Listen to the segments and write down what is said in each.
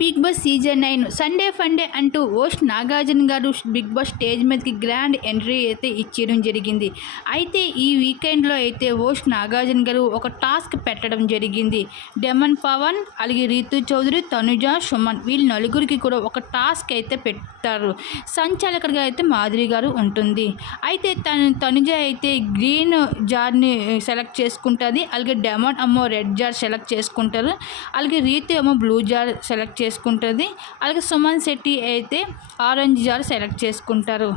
Bigg Boss season nine Sunday Funday అంటూ host Nagarjuna garu Bigg Boss stage మీదకి grand entry అయితే ఇచ్చేయడం జరిగింది. అయితే ఈ వీకెండ్లో అయితే ఓస్ట్ నాగార్జున గారు ఒక టాస్క్ పెట్టడం జరిగింది. డెమన్ పవన్ అలాగే రీతు చౌదరి తనుజ సుమన్ వీళ్ళు నలుగురికి కూడా ఒక టాస్క్ అయితే పెట్టారు సంచాలకుడిగా అయితే మాధురి గారు ఉంటుంది. అయితే తను తనుజ అయితే గ్రీన్ జార్ని సెలెక్ట్ చేసుకుంటుంది. అలాగే డెమన్ అమ్మో రెడ్ జార్ సెలెక్ట్ చేసుకుంటారు. అలాగే రీతు ఏమో బ్లూ జార్ సెలెక్ట్ చేసుకుంటుంది. అలాగే సుమన్ శెట్టి అయితే ఆరెంజ్ జార్ సెలెక్ట్ చేసుకుంటారు.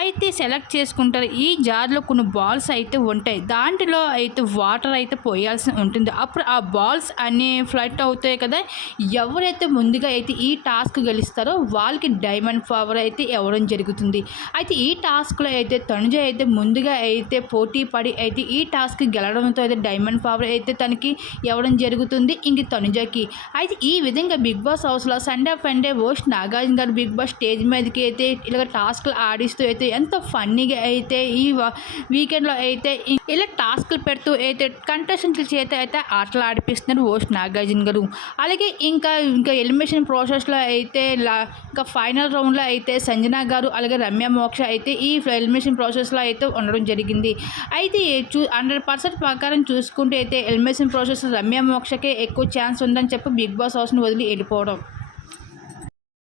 అయితే సెలెక్ట్ చేసుకుంటారు. ఈ జార్లో కొన్ని బాల్స్ అయితే ఉంటాయి. దాంట్లో అయితే వాటర్ అయితే పోయాల్సి ఉంటుంది. అప్పుడు ఆ బాల్స్ అన్నీ ఫ్లట్ అవుతాయి కదా. ఎవరైతే ముందుగా అయితే ఈ టాస్క్ గెలుస్తారో వాళ్ళకి డైమండ్ పవర్ అయితే ఇవ్వడం జరుగుతుంది. అయితే ఈ టాస్క్లో అయితే తనుజ అయితే ముందుగా అయితే పోటీ పడి అయితే ఈ టాస్క్ గెలవడంతో అయితే డైమండ్ పవర్ అయితే తనకి ఇవ్వడం జరుగుతుంది. ఇంక తనుజకి. అయితే ఈ విధంగా బిగ్ బాస్ హౌస్లో Sunday Funday host Nagarjuna garu Bigg Boss stage మీదకి అయితే ఇలాగ టాస్క్లు ఆడిస్తూ అయితే ఎంతో ఫన్నీగా అయితే ఈ వీకెండ్లో అయితే ఇలా టాస్క్లు పెడుతూ అయితే కంటెస్టెంట్ల చేత అయితే ఆటలు ఆడిపిస్తున్నారు ఓస్ట్ నాగార్జున గారు. అలాగే ఇంకా ఇంకా ఎలిమినేషన్ ప్రాసెస్లో అయితే ఇంకా ఫైనల్ రౌండ్లో అయితే సంజన గారు అలాగే రమ్య మోక్ష అయితే ఈ ఎలిమినేషన్ ప్రాసెస్లో అయితే ఉండడం జరిగింది. అయితే చూ హండ్రెడ్ పర్సెంట్ ప్రకారం చూసుకుంటే అయితే ఎలిమినేషన్ ప్రాసెస్ రమ్య మోక్షకే ఎక్కువ ఛాన్స్ ఉందని చెప్పి బిగ్ బాస్ హౌస్ని వదిలి వెళ్ళిపోవడం.